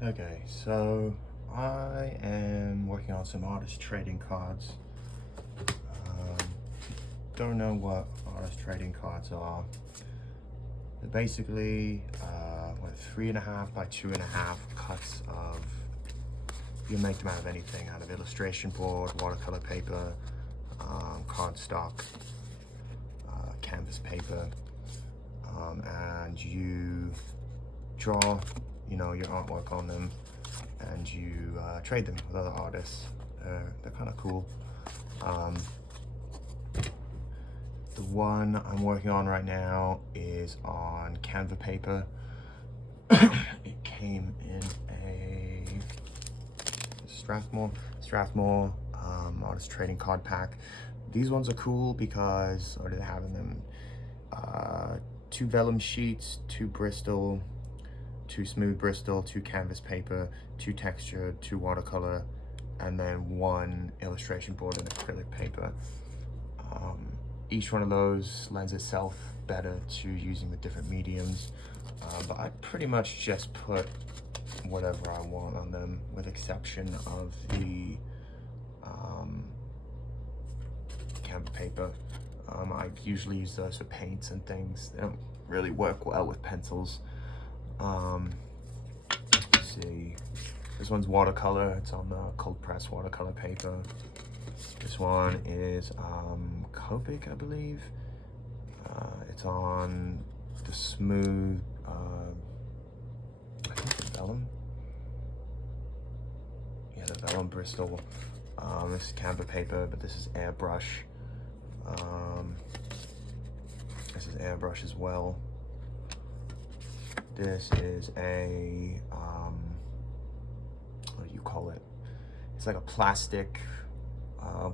Okay, so I am working on some artist trading cards. Um, don't know what artist trading cards are. They're basically 3.5 by 2.5 cuts of, you can make them out of anything, out of illustration board, watercolor paper, cardstock, canvas paper, and you draw, your artwork on them, and you trade them with other artists. They're kind of cool. The one I'm working on right now is on Canva paper. It came in a Strathmore artist trading card pack. These ones are cool because, what do they have in them? 2 vellum sheets, 2 Bristol, 2 smooth Bristol, 2 canvas paper, 2 textured, 2 watercolor, and then 1 illustration board and acrylic paper. Each one of those lends itself better to using the different mediums, but I pretty much just put whatever I want on them, with exception of the Canva paper. I usually use those for paints and things. They don't really work well with pencils. Let's see. This one's watercolor. It's on the cold press watercolor paper. This one is Copic, I believe. It's on the smooth, I think the vellum. Yeah, the vellum Bristol. This is Canva paper, but this is airbrush. This is airbrush as well. This is a, what do you call it? It's like a plastic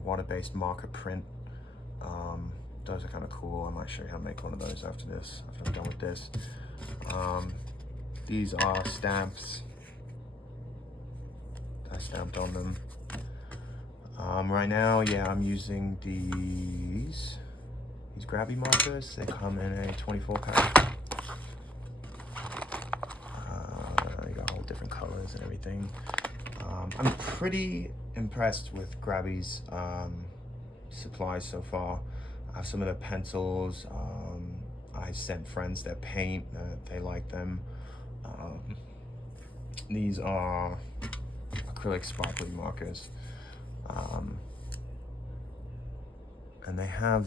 water-based marker print. Those are kind of cool. I might show you how to make one of those after I'm done with this. These are stamps. I stamped on them. Right now, yeah, I'm using these grabby markers. They come in a 24 pack. You got all different colors and everything. I'm pretty impressed with Grabby's supplies so far. I have some of their pencils. I sent friends their paint. They like them. These are acrylic sparkly markers. And they have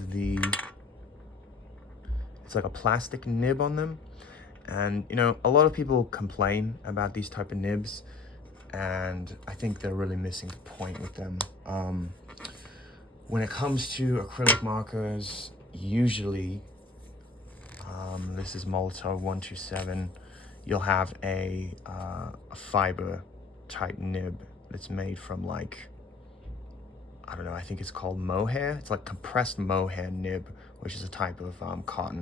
it's like a plastic nib on them. And a lot of people complain about these type of nibs, and I think they're really missing the point with them. When it comes to acrylic markers, usually, this is Molotow 127, you'll have a fiber type nib that's made from, like, I don't know, I think it's called mohair. It's like compressed mohair nib, which is a type of cotton.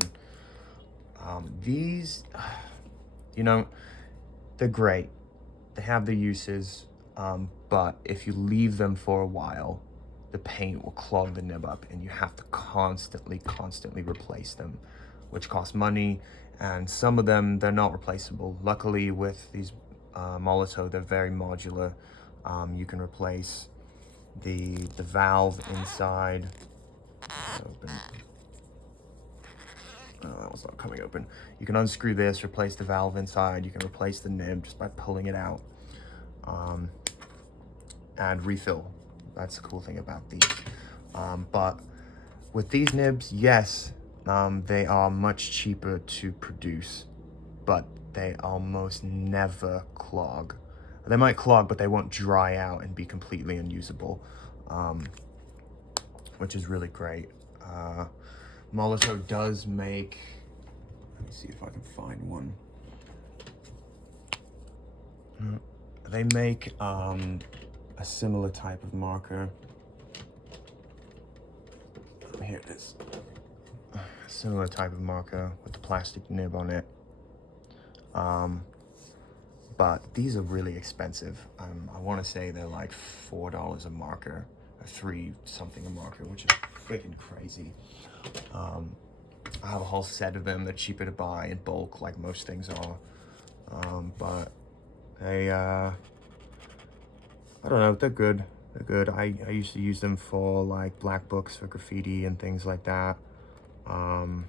These, they're great. They have their uses, but if you leave them for a while, the paint will clog the nib up, and you have to constantly replace them, which costs money. And some of them, they're not replaceable. Luckily, with these Molotow, they're very modular. You can replace the valve inside. Open. Oh, that was not coming open. You can unscrew this, replace the valve inside. You can replace the nib just by pulling it out, and refill. That's the cool thing about these. But with these nibs, yes, they are much cheaper to produce, but they almost never clog. They might clog, but they won't dry out and be completely unusable, which is really great. Molotow does make, let me see if I can find one. They make a similar type of marker. Here it is. A similar type of marker with the plastic nib on it. But these are really expensive. I want to say they're like $4 a marker, or $3 something a marker, which is freaking crazy. I have a whole set of them. They're cheaper to buy in bulk, like most things are. But They, I don't know, they're good. They're good. I used to use them for like black books for graffiti and things like that. And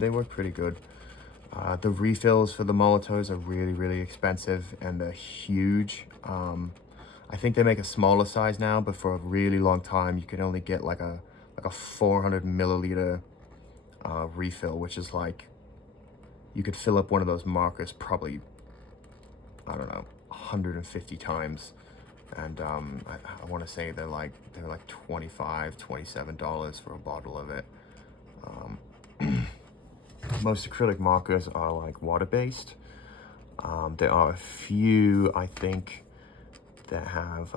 they work pretty good. The refills for the Molotovs are really, really expensive, and they're huge. I think they make a smaller size now, but for a really long time, you could only get like a 400 milliliter refill, which is like, you could fill up one of those markers probably, I don't know, 150 times. And I want to say they're like $25, $27 for a bottle of it. Most acrylic markers are like water-based. There are a few, I think, that have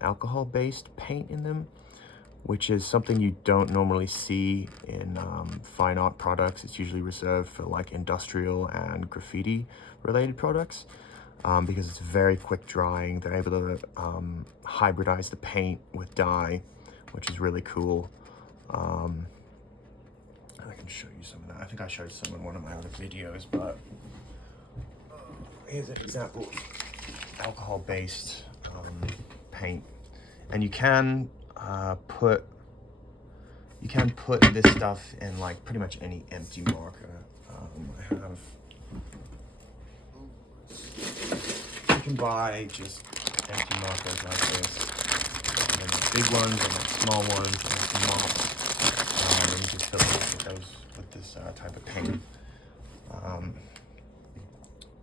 alcohol-based paint in them, which is something you don't normally see in fine art products. It's usually reserved for like industrial and graffiti related products, because it's very quick drying. They're able to hybridize the paint with dye, which is really cool. I can show you some of that. I think I showed some in one of my other videos, but here's an example of alcohol-based paint. And you can put this stuff in like pretty much any empty marker. You can buy just empty markers like this, and then big ones and like small ones and some mops. And you just fill it with this type of paint.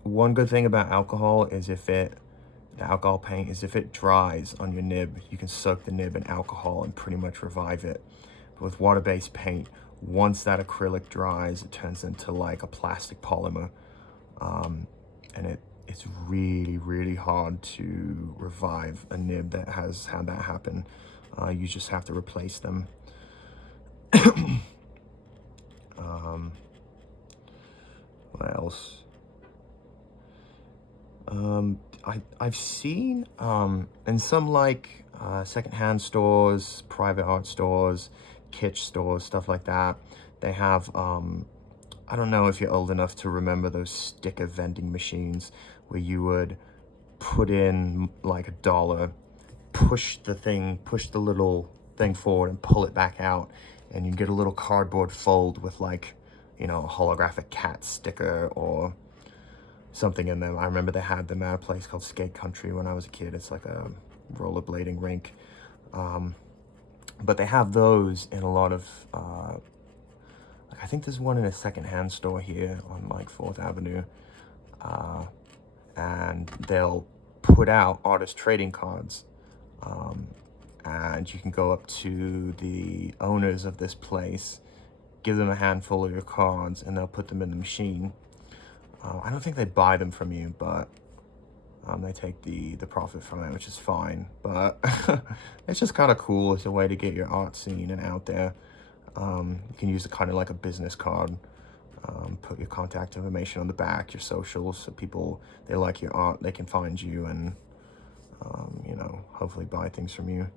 One good thing about alcohol is the alcohol paint is if it dries on your nib, you can soak the nib in alcohol and pretty much revive it. But with water-based paint, once that acrylic dries, it turns into like a plastic polymer. And it's really, really hard to revive a nib that has had that happen. You just have to replace them. What else? I've seen in some like secondhand stores, private art stores, kitsch stores, stuff like that, they have I don't know if you're old enough to remember those sticker vending machines where you would put in like $1, push the little thing forward and pull it back out, and you get a little cardboard fold with like, you know, a holographic cat sticker or something in them. I remember they had them at a place called Skate Country when I was a kid. It's like a rollerblading rink. But they have those in a lot of, I think there's one in a secondhand store here on like 4th Avenue. And they'll put out artist trading cards. And you can go up to the owners of this place, give them a handful of your cards, and they'll put them in the machine. I don't think they buy them from you, but they take the profit from it, which is fine. But it's just kind of cool. It's a way to get your art seen and out there. You can use it kind of like a business card. Put your contact information on the back, your socials, so people, they like your art, they can find you and, you know, hopefully buy things from you.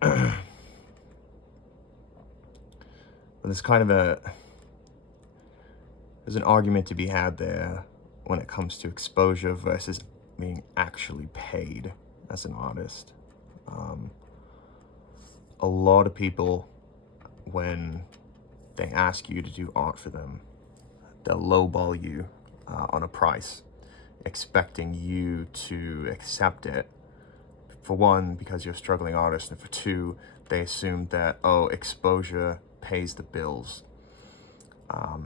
But there's kind of there's an argument to be had there when it comes to exposure versus being actually paid as an artist. A lot of people, when they ask you to do art for them, they'll lowball you on a price, expecting you to accept it. For one, because you're a struggling artist, and for two, they assume that, oh, exposure pays the bills.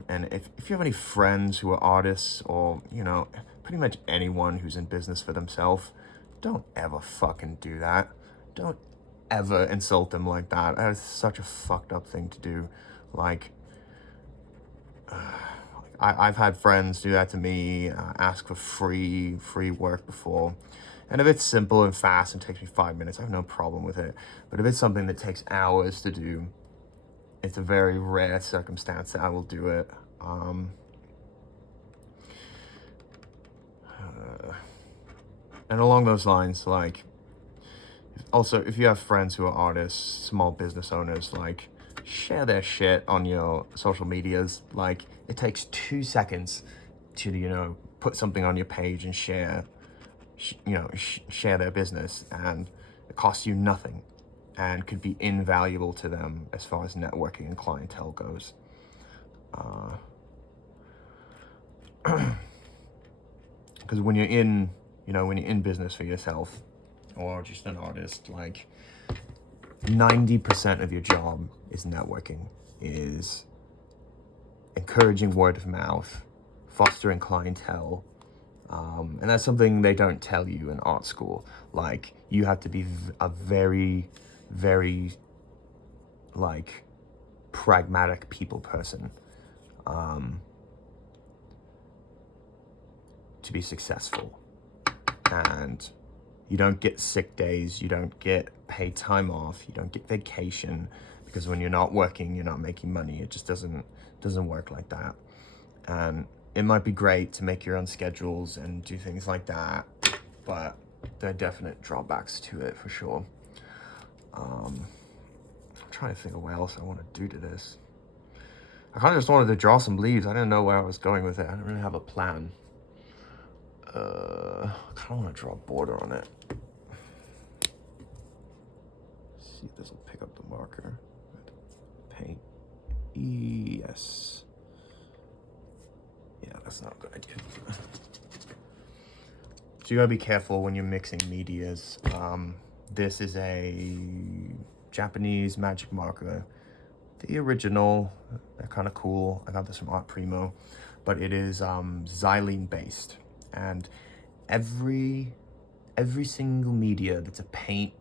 And if you have any friends who are artists, or, you know, pretty much anyone who's in business for themselves, don't ever fucking do that. Don't ever insult them like that. That is such a fucked up thing to do. Like, I've had friends do that to me, ask for free work before. And if it's simple and fast and takes me 5 minutes, I have no problem with it. But if it's something that takes hours to do, it's a very rare circumstance that I will do it. And along those lines, like, also, if you have friends who are artists, small business owners, like, share their shit on your social medias. Like, it takes 2 seconds to put something on your page and share their business, and it costs you nothing and could be invaluable to them as far as networking and clientele goes. Because when you're in business for yourself or just an artist, like 90% of your job is networking, is encouraging word of mouth, fostering clientele. And that's something they don't tell you in art school. Like, you have to be a very, very, like, pragmatic people person to be successful. And you don't get sick days, you don't get paid time off, you don't get vacation, because when you're not working, you're not making money. It just doesn't work like that. And it might be great to make your own schedules and do things like that, but there are definite drawbacks to it for sure. I'm trying to think of what else I want to do to this. I kind of just wanted to draw some leaves. I didn't know where I was going with it. I didn't really have a plan. I kind of want to draw a border on it. See if this will pick up the marker. Paint. Yes. Yeah, that's not a good idea. So you gotta be careful when you're mixing medias. This is a Japanese magic marker. The original, they're kind of cool. I got this from Art Primo, but it is xylene based. And every single media that's a paint,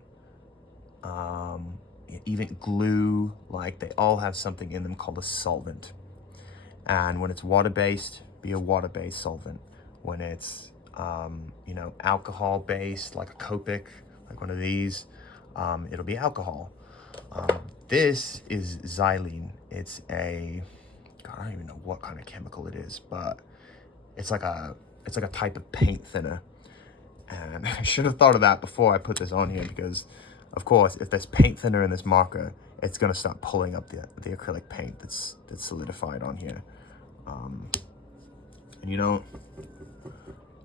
even glue, like, they all have something in them called a solvent. And when it's water-based, be a water-based solvent. When it's alcohol-based, like a Copic, like one of these, it'll be alcohol. This is xylene. It's a, God, I don't even know what kind of chemical it is, but it's like a type of paint thinner. And I should have thought of that before I put this on here, because of course, if there's paint thinner in this marker, it's gonna start pulling up the acrylic paint that's solidified on here. And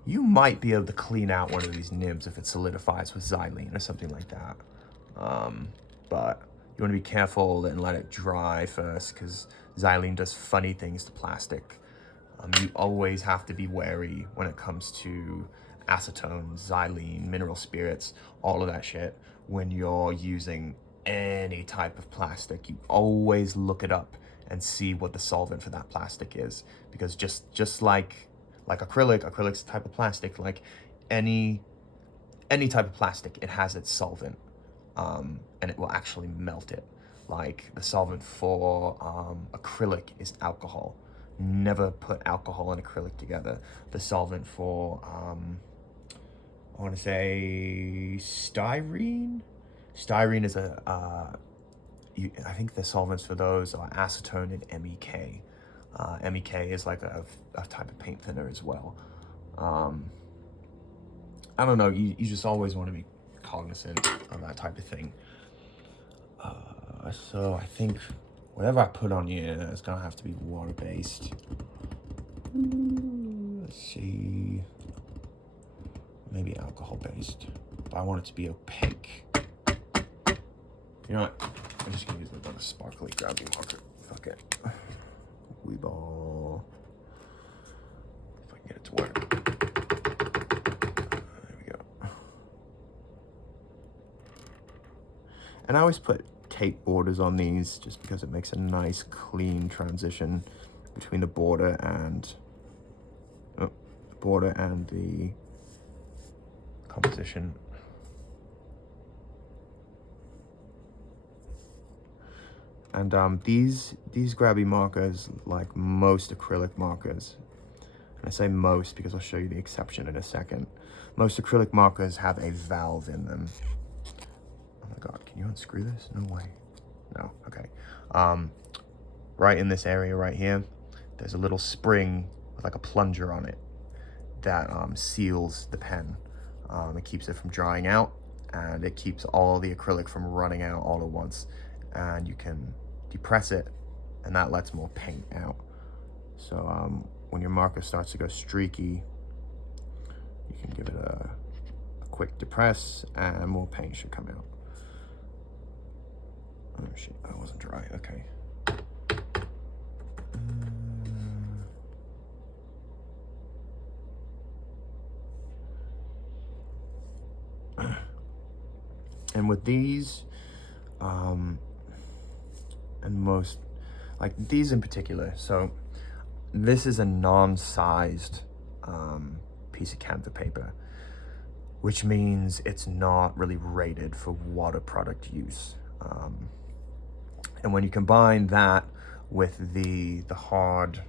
you might be able to clean out one of these nibs if it solidifies with xylene or something like that. But you want to be careful and let it dry first, because xylene does funny things to plastic. You always have to be wary when it comes to acetone, xylene, mineral spirits, all of that shit. When you're using any type of plastic, you always look it up and see what the solvent for that plastic is, because just like acrylic's a type of plastic. Like any type of plastic, it has its solvent, and it will actually melt it. Like the solvent for acrylic is alcohol. Never put alcohol and acrylic together. The solvent for I want to say styrene. Styrene is I think the solvents for those are acetone and MEK. MEK is like a type of paint thinner as well. I don't know, you just always want to be cognizant of that type of thing. So I think whatever I put on here is gonna have to be water-based. Let's see, maybe alcohol-based, but I want it to be opaque. You know what? I'm just gonna use a sparkly gravity marker. Fuck it. Wee ball. If I can get it to work. There we go. And I always put tape borders on these just because it makes a nice clean transition between the border and the composition. And these grabby markers, like most acrylic markers, and I say most because I'll show you the exception in a second. Most acrylic markers have a valve in them. Oh my God, can you unscrew this? No way. No, okay. Right in this area right here, there's a little spring with like a plunger on it that seals the pen. It keeps it from drying out, and it keeps all the acrylic from running out all at once. And you can depress it, and that lets more paint out. So when your marker starts to go streaky, you can give it a quick depress and more paint should come out. Oh shit, that wasn't dry, okay. And with these, and most, like these in particular, so this is a non-sized piece of Canva paper, which means it's not really rated for water product use. And when you combine that with the hard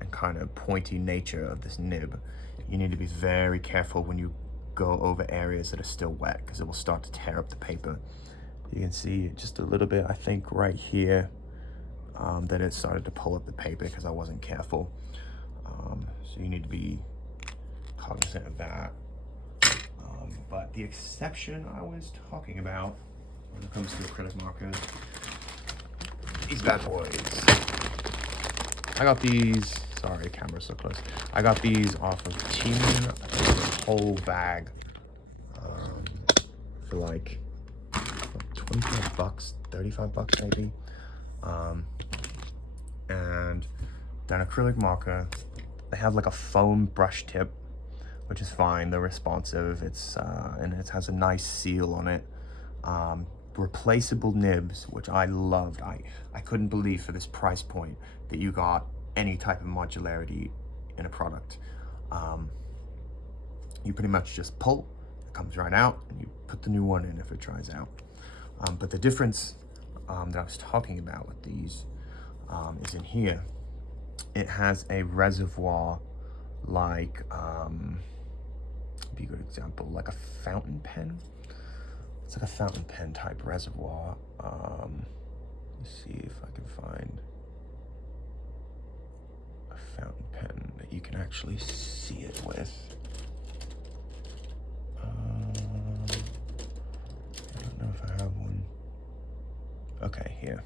and kind of pointy nature of this nib, you need to be very careful when you go over areas that are still wet, because it will start to tear up the paper. You can see just a little bit, I think right here, that it started to pull up the paper because I wasn't careful. So you need to be cognizant of that. But the exception I was talking about when it comes to acrylic markers, these bad boys. I got these, sorry, camera's so close. I got these off of Temu, a whole bag, for like 25 bucks, 35 bucks maybe. And then acrylic marker, they have like a foam brush tip, which is fine, they're responsive, it's and it has a nice seal on it. Replaceable nibs, which I loved. I couldn't believe for this price point that you got any type of modularity in a product. You pretty much just pull, it comes right out, and you put the new one in if it dries out. But the difference that I was talking about with these is in here. It has a reservoir like, be a good example, like a fountain pen. It's like a fountain pen type reservoir. Let's see if I can find a fountain pen that you can actually see it with. I don't know if I have one. Okay, here.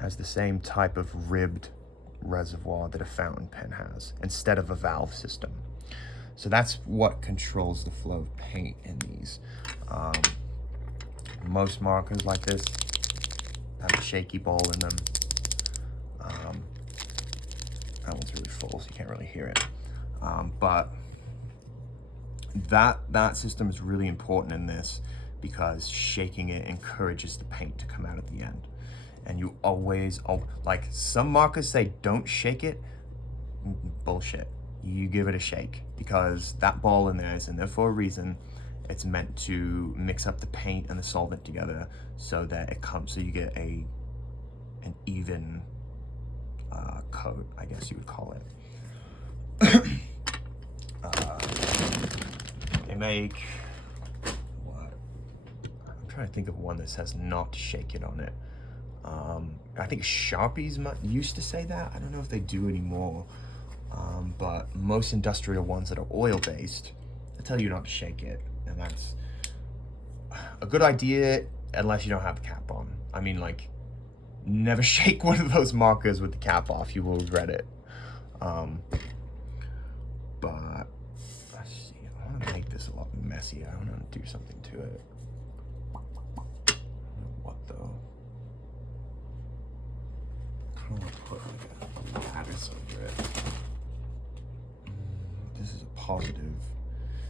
Has the same type of ribbed reservoir that a fountain pen has, instead of a valve system. So that's what controls the flow of paint in these. Most markers like this have a shaky ball in them. That one's really full, so you can't really hear it. But that system is really important in this, because shaking it encourages the paint to come out at the end. And you always, like some markers say don't shake it, bullshit. You give it a shake, because that ball in there is in there for a reason. It's meant to mix up the paint and the solvent together so that it comes, so you get an even coat, I guess you would call it. They make, what? I'm trying to think of one that says not to shake it on it. I think Sharpies used to say that. I don't know if they do anymore. But most industrial ones that are oil-based, they tell you not to shake it. And that's a good idea unless you don't have the cap on. I mean, like, never shake one of those markers with the cap off. You will regret it. But let's see. I want to make this a lot messier. I want to do something to it. What though? I don't want to put like a lattice over it. This is a positive.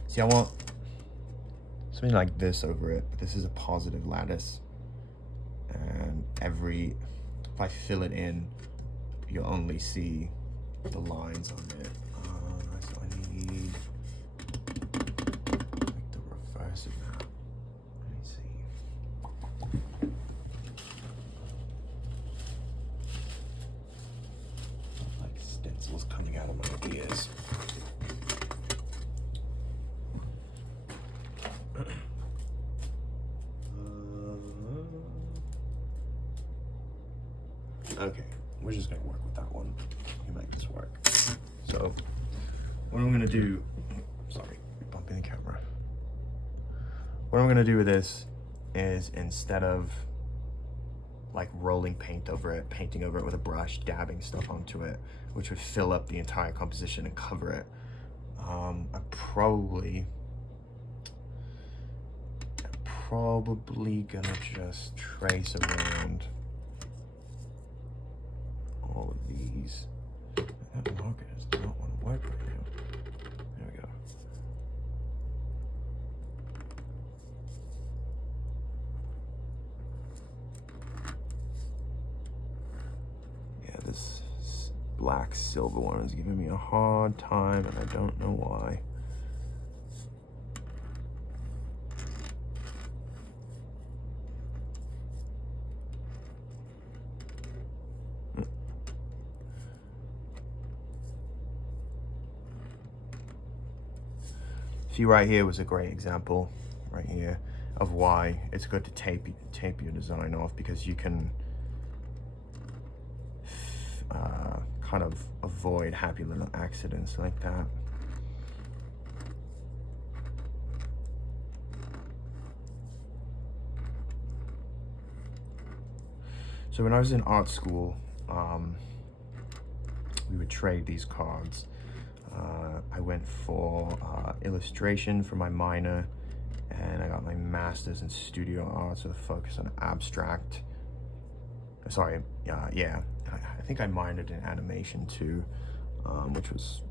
See, I want something like this over it, but this is a positive lattice. And if I fill it in, you'll only see the lines on it. So I need like the reverse of that. Let me see. Like stencils coming out of my ears. Okay, we're just gonna work with that one. You make this work. So, what I'm gonna do, sorry, bumping the camera. What I'm gonna do with this is, instead of like rolling paint over it, painting over it with a brush, dabbing stuff onto it, which would fill up the entire composition and cover it. I'm probably gonna just trace around all of these. That marker does not want to work right now. There we go. Yeah, this black silver one is giving me a hard time, and I don't know why. See, right here was a great example, right here, of why it's good to tape your design off, because you can kind of avoid happy little accidents like that. So when I was in art school, we would trade these cards. I went for illustration for my minor, and I got my master's in studio arts with a focus on abstract. Sorry, yeah, I think I minored in animation too, which was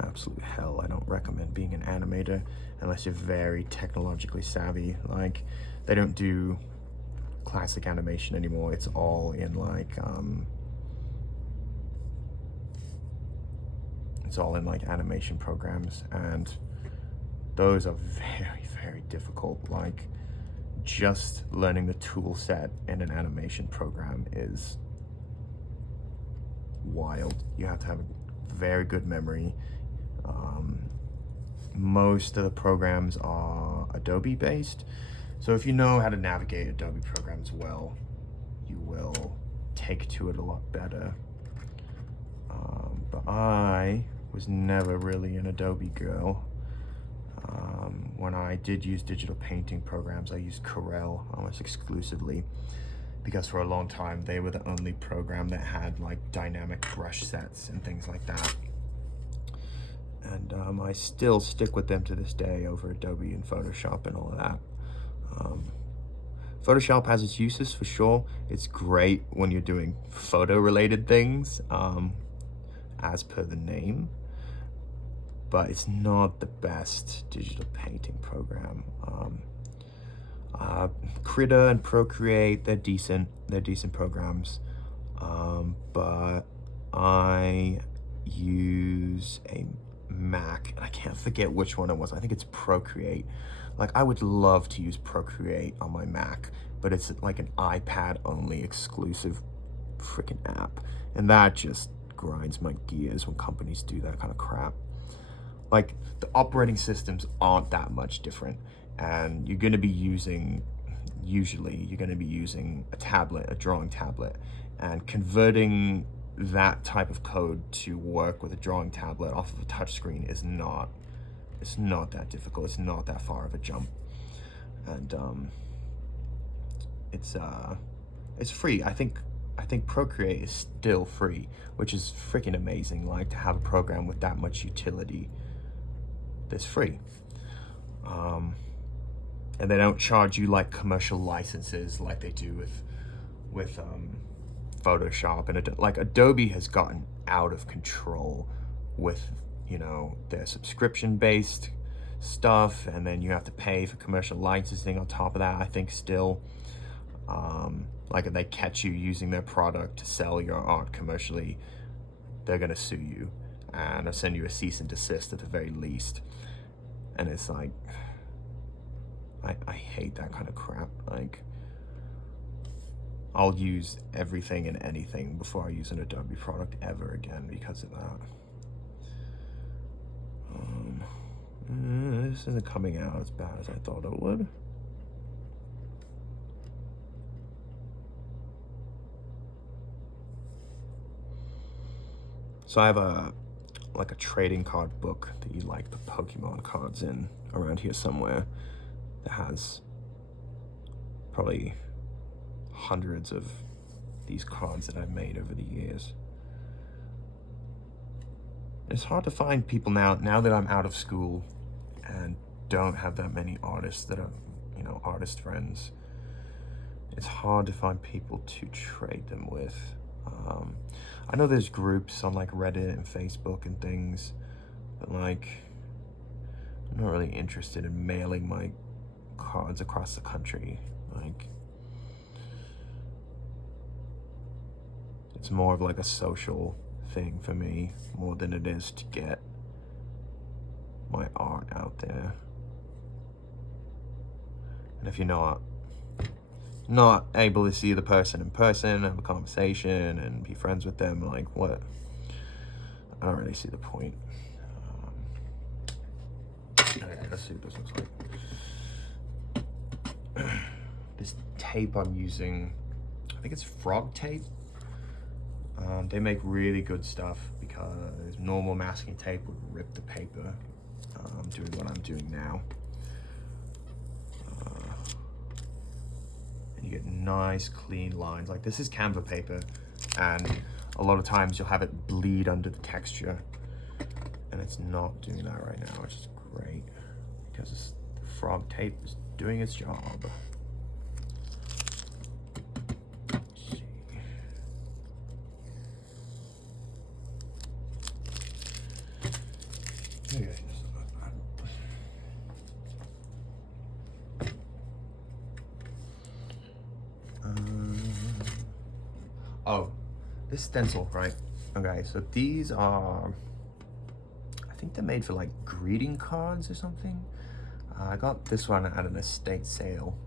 absolute hell. I don't recommend being an animator unless you're very technologically savvy. Like, they don't do classic animation anymore. It's all in like animation programs, and those are very, very difficult. Like, just learning the tool set in an animation program is wild. You have to have a very good memory. Most of the programs are Adobe based, so if you know how to navigate Adobe programs well, you will take to it a lot better. But I was never really an Adobe girl. When I did use digital painting programs, I used Corel almost exclusively, because for a long time they were the only program that had like dynamic brush sets and things like that. And I still stick with them to this day over Adobe and Photoshop and all of that. Photoshop has its uses for sure. It's great when you're doing photo related things, as per the name, but it's not the best digital painting program. Krita and Procreate, they're decent programs, but I use a Mac, and I can't forget which one it was. I think it's Procreate. Like, I would love to use Procreate on my Mac, but it's like an iPad only exclusive freaking app, and that just grinds my gears when companies do that kind of crap. Like, the operating systems aren't that much different, and you're going to be using, usually you're going to be using a tablet, a drawing tablet, and converting that type of code to work with a drawing tablet off of a touchscreen is not, it's not that difficult. It's not that far of a jump, and it's free. I think Procreate is still free, which is freaking amazing. Like, to have a program with that much utility that's free. And they don't charge you like commercial licenses like they do with Photoshop, and like Adobe has gotten out of control with, you know, their subscription based stuff, and then you have to pay for commercial licensing on top of that. I think still, like, if they catch you using their product to sell your art commercially, they're gonna sue you and they'll send you a cease and desist at the very least. And it's like, I hate that kind of crap. Like, I'll use everything and anything before I use an Adobe product ever again because of that. This isn't coming out as bad as I thought it would. So I have a trading card book that you like the Pokemon cards in around here somewhere, that has probably hundreds of these cards that I've made over the years. It's hard to find people now that I'm out of school and don't have that many artists that are, artist friends. It's hard to find people to trade them with. I know there's groups on like Reddit and Facebook and things, but like, I'm not really interested in mailing my cards across the country. Like, it's more of like a social thing for me, more than it is to get my art out there. And if you're not able to see the person in person, have a conversation, and be friends with them, like, what? I don't really see the point. Okay, let's see what this looks like. This tape I'm using, I think it's frog tape. They make really good stuff because normal masking tape would rip the paper. Doing what I'm doing now. And you get nice clean lines. Like, this is Canva paper, and a lot of times you'll have it bleed under the texture, and it's not doing that right now, which is great because the frog tape is doing its job. Okay. Oh, this stencil, right? Okay, so these are, I think they're made for like greeting cards or something. I got this one at an estate sale.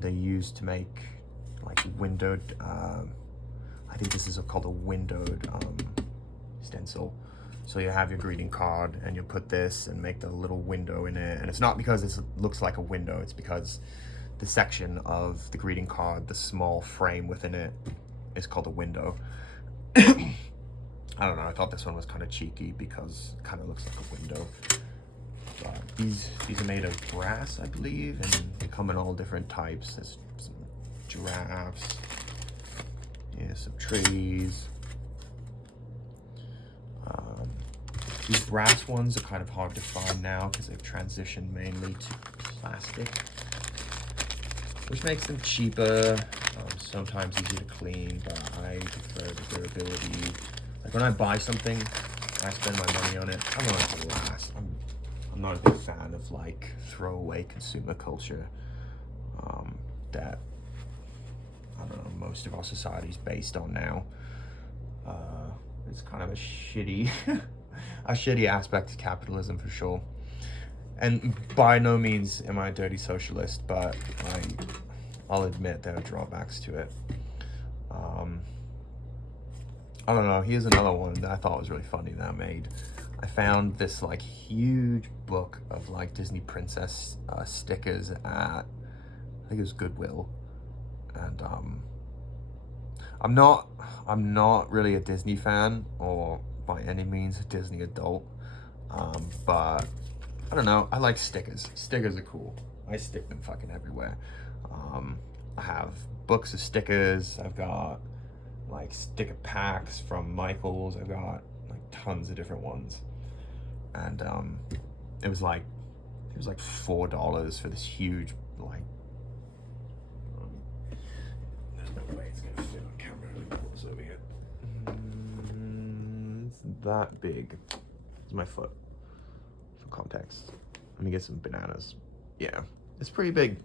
They're used to make like windowed, I think this is called a windowed stencil. So you have your greeting card and you put this and make the little window in it. And it's not because this looks like a window, it's because the section of the greeting card, the small frame within it, is called a window. I don't know, I thought this one was kind of cheeky because it kind of looks like a window. But these are made of brass, I believe, and they come in all different types. There's some giraffes, yeah, some trees. These brass ones are kind of hard to find now because they've transitioned mainly to plastic, which makes them cheaper, sometimes easier to clean, but I prefer the durability. Like, when I buy something, I spend my money on it, I want it to last. I'm not a big fan of like throwaway consumer culture that, I don't know, most of our society is based on now. It's kind of a shitty, a shitty aspect of capitalism for sure. And by no means am I a dirty socialist, but I'll admit there are drawbacks to it. I don't know, here's another one that I thought was really funny that I made. I found this like huge book of like Disney princess stickers at, I think it was Goodwill. And I'm not really a Disney fan or by any means a Disney adult, but I don't know, I like stickers. Stickers are cool. I stick them fucking everywhere. I have books of stickers. I've got like sticker packs from Michaels. I've got like tons of different ones. And it was like $4 for this huge, like, there's no way it's gonna fit on camera. What's over here? It's that big. It's my foot. For context, let me get some bananas. Yeah, it's pretty big.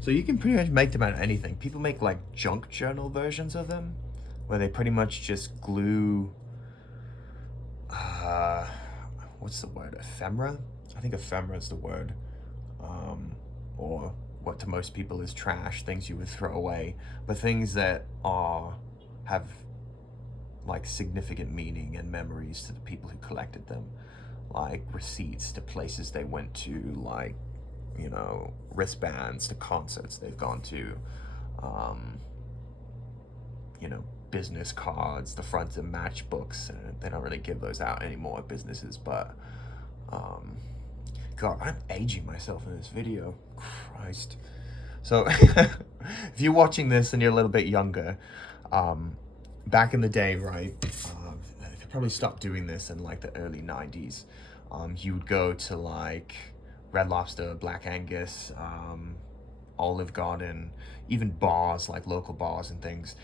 So you can pretty much make them out of anything. People make like junk journal versions of them, where they pretty much just glue, what's the word, ephemera? I think ephemera is the word. Or what to most people is trash, things you would throw away, but things that have like significant meaning and memories to the people who collected them, like receipts to places they went to, like, you know, wristbands to concerts they've gone to, you know, business cards, the fronts of matchbooks. They don't really give those out anymore at businesses, but God, I'm aging myself in this video. Christ. So if you're watching this and you're a little bit younger, back in the day, right, they probably stopped doing this in like the early 90s. You would go to like Red Lobster, Black Angus, Olive Garden, even bars, like local bars and things,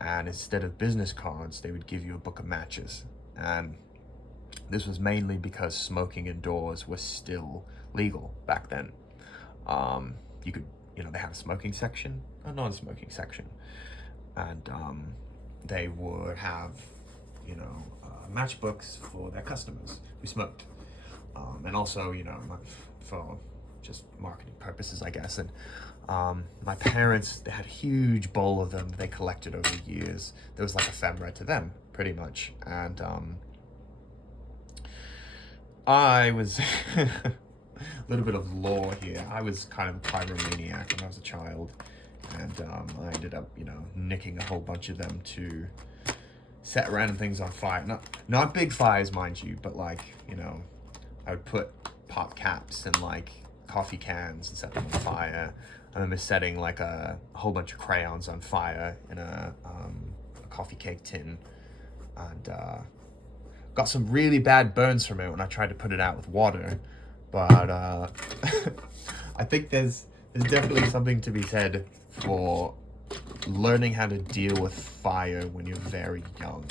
and instead of business cards, they would give you a book of matches. And this was mainly because smoking indoors was still legal back then. You could, they have a smoking section, a non-smoking section, and they would have, matchbooks for their customers who smoked, and also, for just marketing purposes, I guess. And my parents, they had a huge bowl of them they collected over the years. There was like ephemera to them, pretty much. And I was a little bit of lore here. I was kind of a pyromaniac when I was a child, and I ended up, nicking a whole bunch of them to set random things on fire. Not big fires, mind you, but like, I would put pop caps and like coffee cans and set them on fire. I remember setting like a whole bunch of crayons on fire in a coffee cake tin, and got some really bad burns from it when I tried to put it out with water. But I think there's definitely something to be said for learning how to deal with fire when you're very young.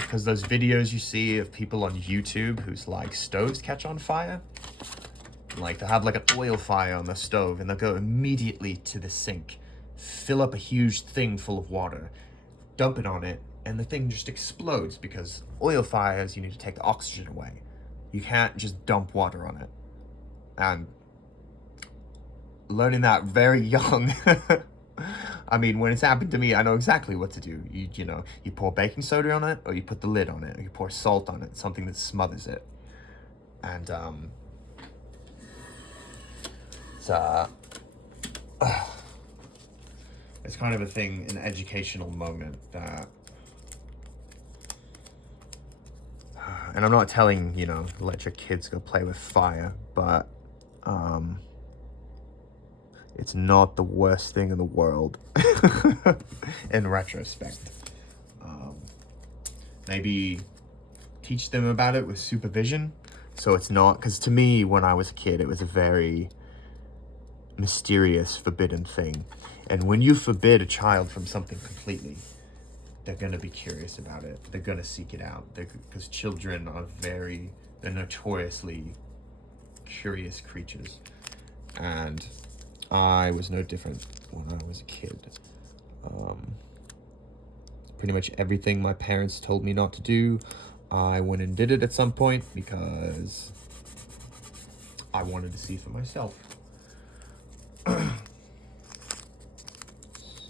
Because those videos you see of people on YouTube whose like stoves catch on fire, like they'll have like an oil fire on the stove and they'll go immediately to the sink, fill up a huge thing full of water, dump it on it, and the thing just explodes, because oil fires, you need to take the oxygen away. You can't just dump water on it. And learning that very young, I mean, when it's happened to me, I know exactly what to do. You pour baking soda on it, or you put the lid on it, or you pour salt on it, something that smothers it. And it's kind of a thing, an educational moment that, and I'm not telling, let your kids go play with fire, but it's not the worst thing in the world in retrospect. Maybe teach them about it with supervision, so it's not, because to me, when I was a kid, it was a very mysterious, forbidden thing. And when you forbid a child from something completely, they're going to be curious about it. They're going to seek it out. Because children are they're notoriously curious creatures. And I was no different when I was a kid. Pretty much everything my parents told me not to do, I went and did it at some point because I wanted to see for myself. Let's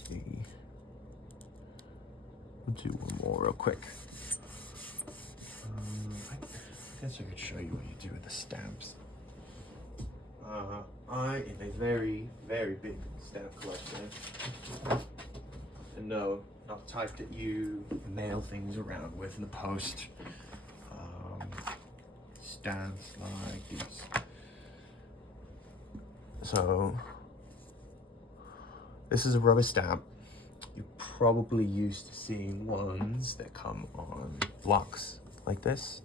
see. We'll do one more real quick. I guess I could show you what you do with the stamps. I am a very, very big stamp collector. And no, not the type that you mail things around with in the post. Stamps like these. So, this is a rubber stamp. You're probably used to seeing ones that come on blocks like this.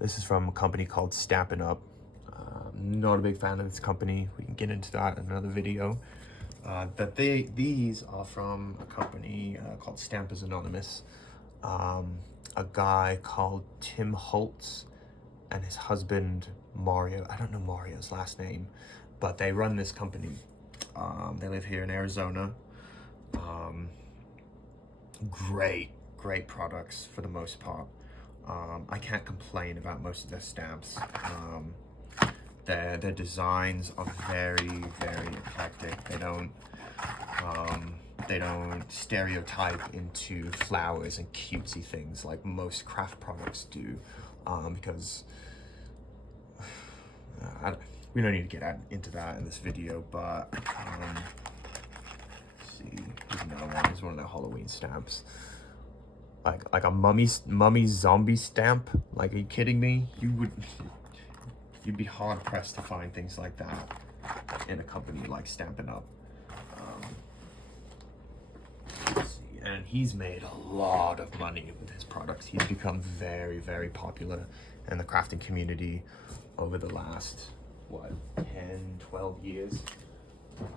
This is from a company called Stampin' Up. Not a big fan of this company. We can get into that in another video. But these are from a company called Stampers Anonymous. A guy called Tim Holtz and his husband Mario. I don't know Mario's last name, but they run this company. They live here in Arizona. Great products for the most part. I can't complain about most of their stamps. Their designs are very, very eclectic. They don't stereotype into flowers and cutesy things like most craft products do, because we don't need to get into that in this video, but let's see, here's another one. Here's one of the Halloween stamps. Like a mummy zombie stamp. Like, are you kidding me? You'd be hard pressed to find things like that in a company like Stampin' Up. Let's see. And he's made a lot of money with his products. He's become very, very popular in the crafting community over the last, what, 10, 12 years.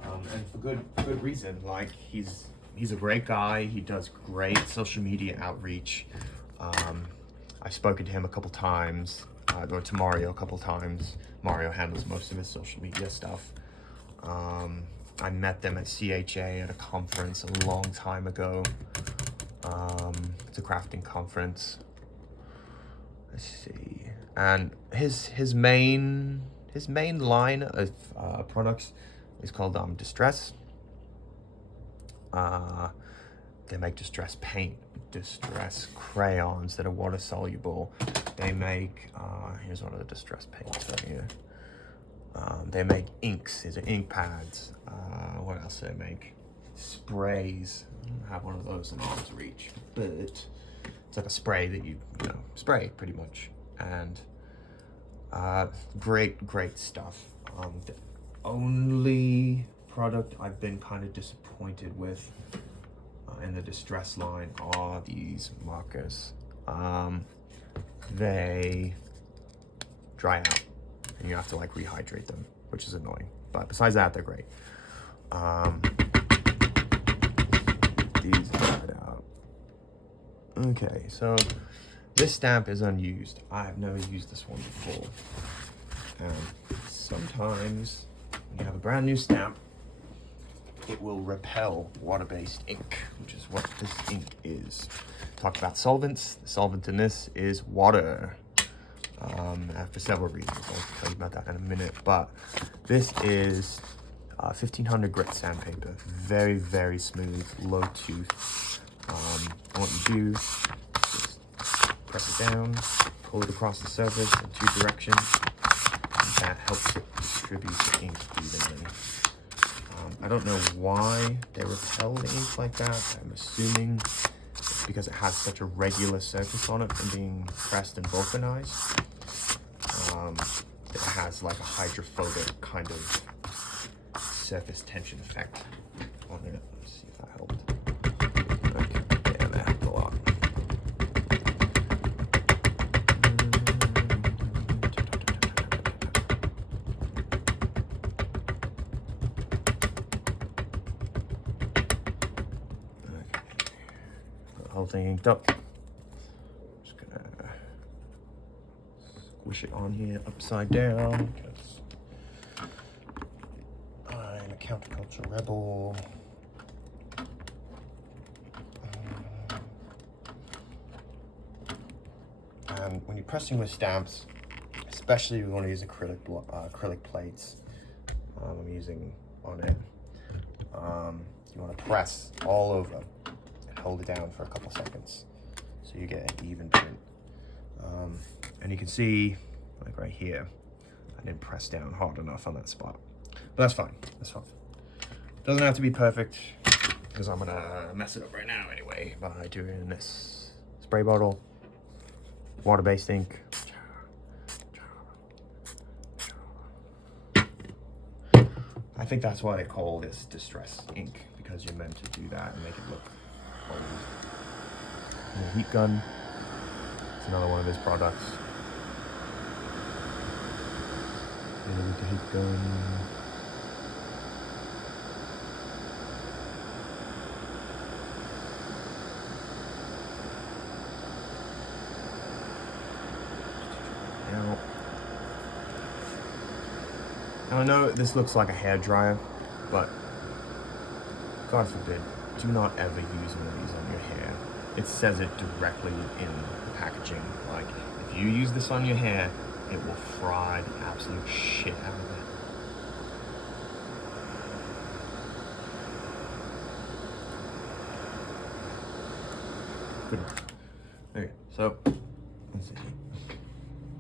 And for good reason. Like, he's a great guy. He does great social media outreach. I've spoken to him a couple times, or to Mario a couple times. Mario handles most of his social media stuff. I met them at CHA at a conference a long time ago. It's a crafting conference. Let's see. And his main line of products is called Distress. They make distress paint, distress crayons that are water soluble. They make here's one of the distress paints right here. They make inks. These are ink pads. What else do they make? Sprays. I don't have one of those in arm's reach, but it's like a spray that you spray pretty much. And great stuff. The only product I've been kind of disappointed with in the distress line are these markers. They dry out and you have to like rehydrate them, which is annoying, but besides that, they're great. These dried out. Okay, so this stamp is unused. I've never used this one before. And sometimes when you have a brand new stamp, it will repel water-based ink, which is what this ink is. Talk about solvents. The solvent in this is water. And for several reasons. I'll tell you about that in a minute. But this is 1500 grit sandpaper. Very, very smooth, low tooth. And what you do is just press it down, pull it across the surface in 2 directions. And that helps it distribute the ink evenly. I don't know why they repel the ink like that. I'm assuming it's because it has such a regular surface on it from being pressed and vulcanized. It has like a hydrophobic kind of surface tension effect on it. Let's see if that helped. Okay, yeah, that helped a lot. Whole thing inked up. Just gonna squish it on here upside down because I'm a counterculture rebel. And when you're pressing with stamps, especially if you want to use acrylic plates, I'm using on it. You want to press all over. Hold it down for a couple seconds so you get an even print. And you can see, like right here, I didn't press down hard enough on that spot. But that's fine, that's fine. Doesn't have to be perfect, because I'm gonna mess it up right now anyway by doing this. Spray bottle, water-based ink. I think that's why they call this distress ink, because you're meant to do that and make it look old. And the heat gun, it's another one of his products. And the heat gun. Now I know this looks like a hairdryer, but God forbid, do not ever use one of these on your hair. It says it directly in the packaging. Like, if you use this on your hair, it will fry the absolute shit out of it. Good. Okay, so let's see.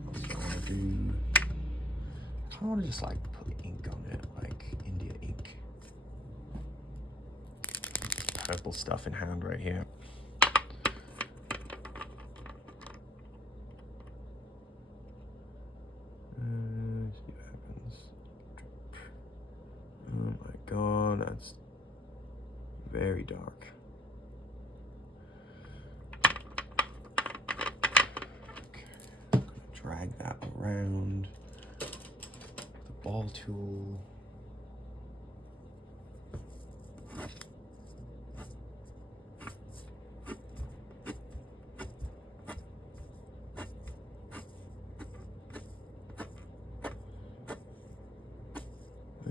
What I want to do, kind of want to just like put ink on it, like India ink. Purple stuff in hand right here. See what happens. Oh my god, that's very dark. Okay, I'm gonna drag that around. The ball tool.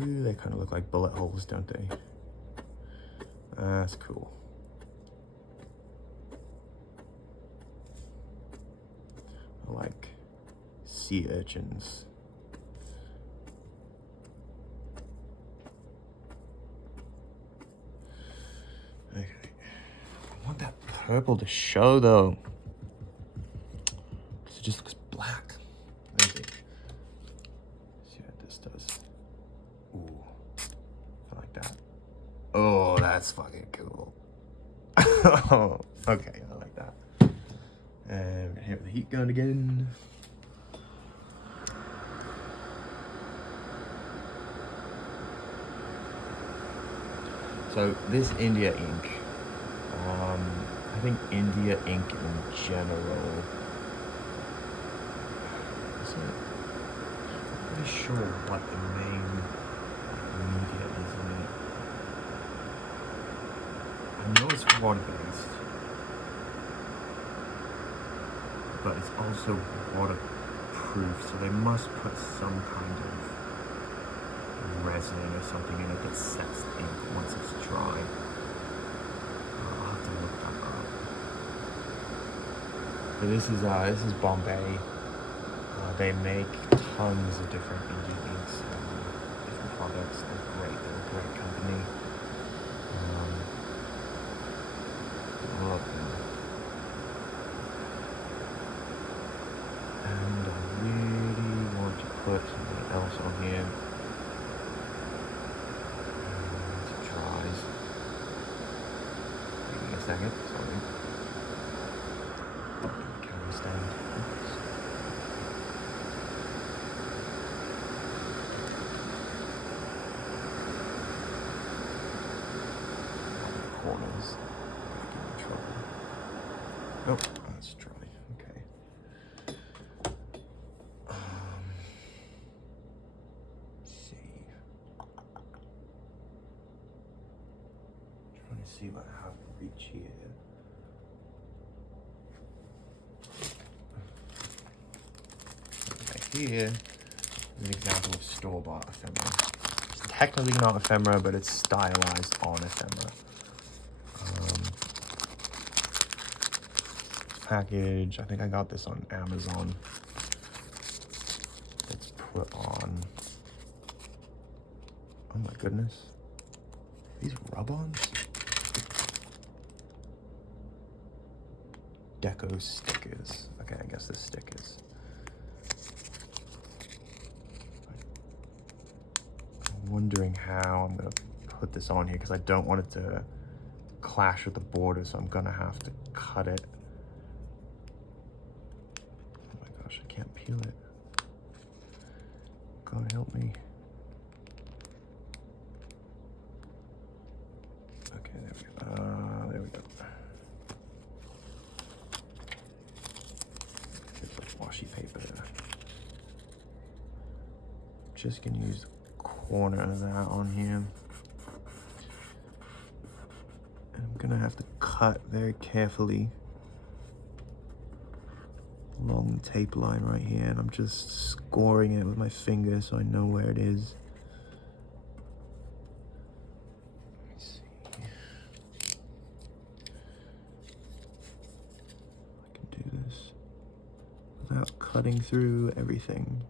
Ooh, they kind of look like bullet holes, don't they? That's cool. I like sea urchins. Okay. I want that purple to show though. Because it just looks black. Okay. See what this does. Ooh. I like that. Oh, that's fucking cool. Oh, okay, I like that. And we're gonna hit the heat gun again. So this India ink, I think India ink in general, I'm pretty sure what the main media is in it. I know it's water-based, but it's also waterproof, so they must put some kind of resin or something in it that sets the ink once it's dry. I'll have to look that up. But this is Bombay. They make tons of different Indian inks, different products. They're great. They're a great company. Love them. And I really want to put something else on here. It dries. Give me a second. Sorry. Camera stand. Oops. Corners. Get in trouble. Oh, that's dry. Okay. Let's see. Trying to see what I have to reach here. Okay, here is an example of store-bought ephemera. It's technically not ephemera, but it's stylized on ephemera. Package, I think I got this on Amazon. It's put on. Oh my goodness. These rub-ons? Deco stickers. Okay, I guess this stickers. I'm wondering how I'm gonna put this on here because I don't want it to clash with the border, so I'm gonna have to cut it. Oh my gosh, I can't peel it. God help me. Okay, there we go. There we go. Here's the washi paper. Just gonna use the corner of that on here. And I'm gonna have to cut very carefully along the tape line right here, and I'm just scoring it with my finger so I know where it is. Let me see. I can do this without cutting through everything.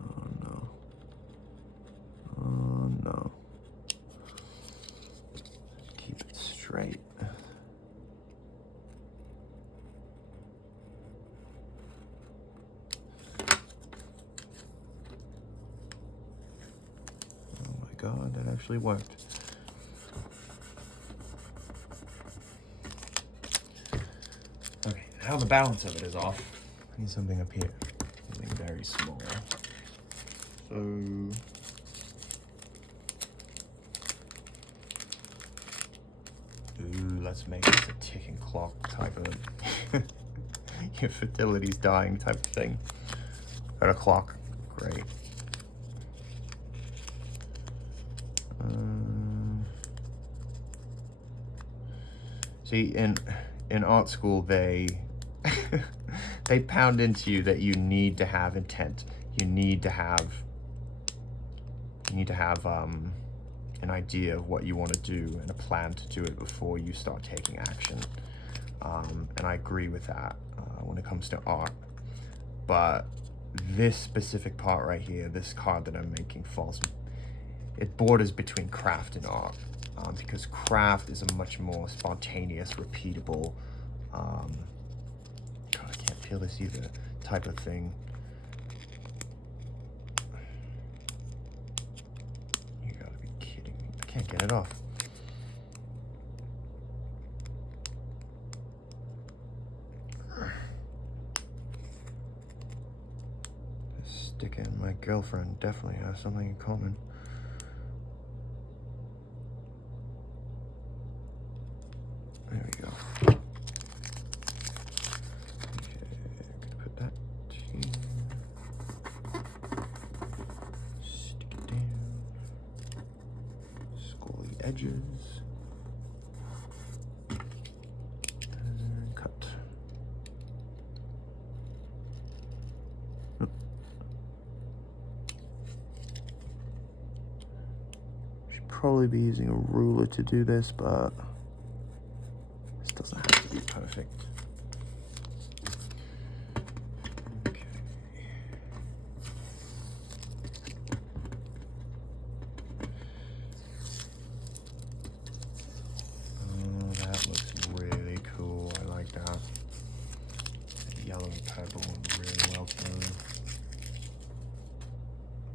Oh no. Oh no. Keep it straight. god, that actually worked. Okay, now the balance of it is off. I need something up here. Something very small. So... ooh, let's make this a ticking clock type of... your fertility's dying type of thing. Got a clock. Great. See, in art school, they they pound into you that you need to have intent. You need to have an idea of what you want to do and a plan to do it before you start taking action. And I agree with that when it comes to art. But this specific part right here, this card that I'm making, it borders between craft and art. Because craft is a much more spontaneous, repeatable, God, I can't peel this either, type of thing. You gotta be kidding me. I can't get it off. This sticker and my girlfriend definitely have something in common. There we go. Okay, gonna put that here. Stick it down. Score the edges. And cut. Should probably be using a ruler to do this, but doesn't have to be perfect. Okay. Oh, that looks really cool. I like that. Yellow and purple and really well done.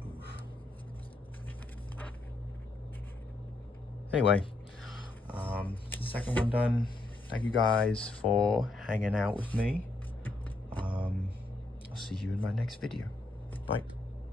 Oof. Anyway, the second one done. Thank you guys for hanging out with me. I'll see you in my next video. Bye.